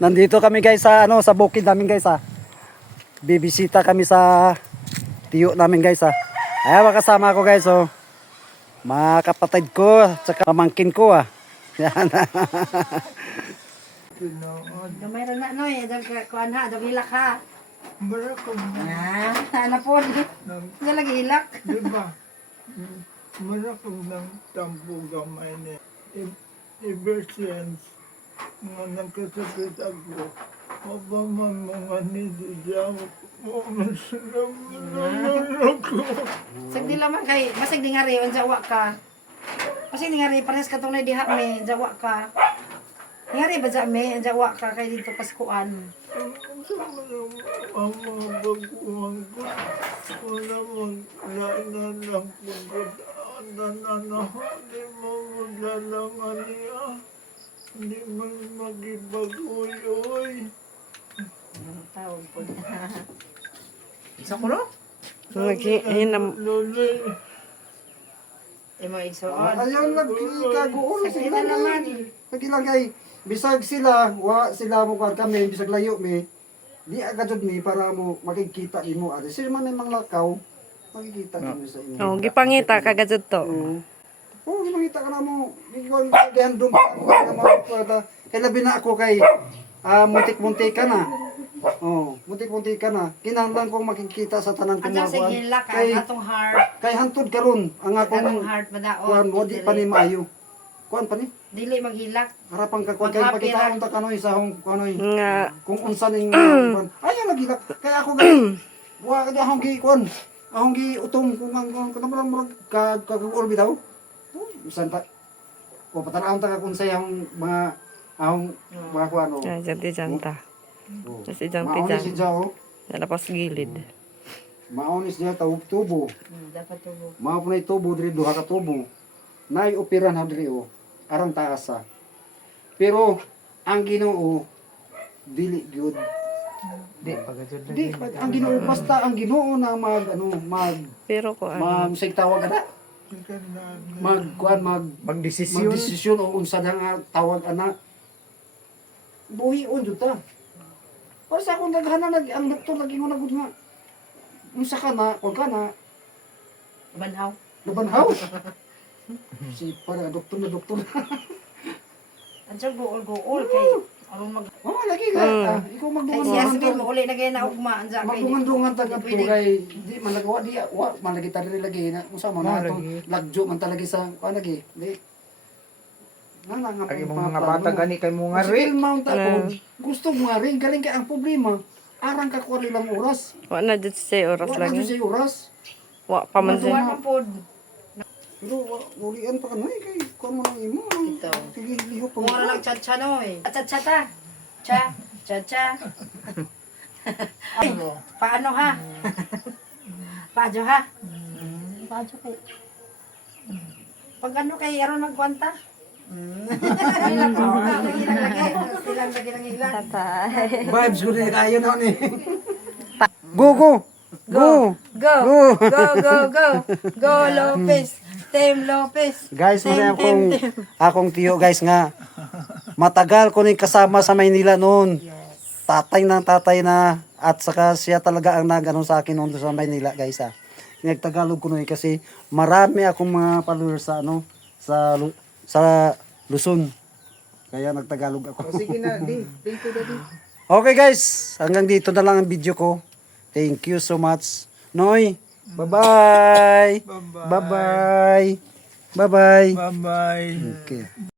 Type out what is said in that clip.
Nandito kami guys sa sa bukid namin guys Bibisita kami sa tiyo namin guys Ayan makasama ko guys mga kapatid ko tsaka pamangkin ko Yan. Gamay ra na noy, dag kuan ha, dag hilak ha. Barakong Ana po. Nga lagi hilak. diba? Barakong ng tampo gamay ni ever since nga nagkasakit ako. Mabaman mga nidiyaw mo sila ako. Sagdi lamang kay basig di nga ri unsa wa ka. Basig di nga ri pares ka tunay diha me, jawa ka. Ngari ba sa me, jawa ka kay dito paskuan. Ang mga baguhan ko, wala mong lalalang pagkadaan di mo maglalangan niya. Hindi mo magibagoy-oy. Tawag po. Isa ko no? Luli, Imo igsoon. Ayaw nagkikagoon Sakit na naman. Pagilagay bisag sila sila mo kan kami bisag layo mi di agad mi para mo makikita imo ate sila man may manglakaw makikita nimo sa inyo. Oh, gipangita kagad to. Oo, gipangita ka na mo. Ikaw gihandom na mo kay labi na ako kay muntik-muntik ka na. Oh, muntik-muntik ka na. Kinahanglan kong makikita sa tanan kong Adya mga sa kuwan. hilak ka, Kay atong heart. kay hantod karon ang Atong akong heart kuan madaot. mo di pa ni maayo. Kuan pa ni Dili maghilak. harapan ka kuan kay Mag-happy pakita ra. unta kanoy sa hong kanoy. Nga Kung unsa ning kuan. Ayaw nagilak. Kaya ako gani. Wa ka akong gi kuan. Akong gi utong kung ang kanang murag kagul bitaw. Usan pa. O patanaw ta ka kung sa yang mga ahong mga kuan o. janta. Oh. Kasi jang Maonis tijan. siya o. Nalapas gilid. Maonis niya tawag tubo. Dapat tubo. Mao po na tubo diri duha ka tubo. Nay operan ha diri o. Arang taasa. Pero ang Ginoo dili gyud. Di, pagkajud na. Di ang Ginoo basta ang Ginoo na Pero ko ano. sig tawag ana. Magdesisyon. Magdesisyon o unsa na nga tawag ana. Buhion jud ta. Para sa akong daghana ang doktor lagi mo nagud nga. Unsa ka na, kung ka na, Banhaw. nabanhaw. Si para doktor na doktor. Adya gool kay aron mag Oh, lagi ka. Ikaw kay magdungan si Yasmin mo uli na gaya na ugma anza kay. magdungan ta kat Pwede. kay di man nagawa di wa man lagi ta diri lagi na unsa man na to lagjo man talagi sa kuan lagi. Di. Nana nga Ang imong mga bata gani kay mo nga ri. Mount ako. Gusto mo nga rin galing kay ang problema. Arang ka ko lang oras. Wa na jud say oras Wala lagi. na siya oras. Wa pa man Tuwan siya. man pod. Pero ulian pa ka na kay kuan mo lang imo. Ito. Sige, liho pa. Kung ano lang chat-chat noy. Chat-chata. Cha. Cha-cha. Ay, paano ha? Paano ha? Paano kay? Pag ano kay aron magkwanta? Ilang po ka, nagilang lagi. Silang lagi ng ilang. Vibes ko din kayo na ni. Go go. Go. Go! Go, go, go! Go, Lopez! Team Lopez! Guys, Team, mo team, akong tiyo guys nga. Matagal ko ning kasama sa Maynila noon. Tatay na at saka siya talaga ang nagano sa akin noon sa Maynila guys Nagtagalog ko noon kasi marami akong mga followers sa sa Luzon. Kaya nagtagalog ako. Sige na, di. Thank you, daddy. Okay guys, hanggang dito na lang ang video ko. Thank you so much. Noy, bye-bye. Bye-bye. Bye-bye. Bye-bye. Bye-bye. Okay.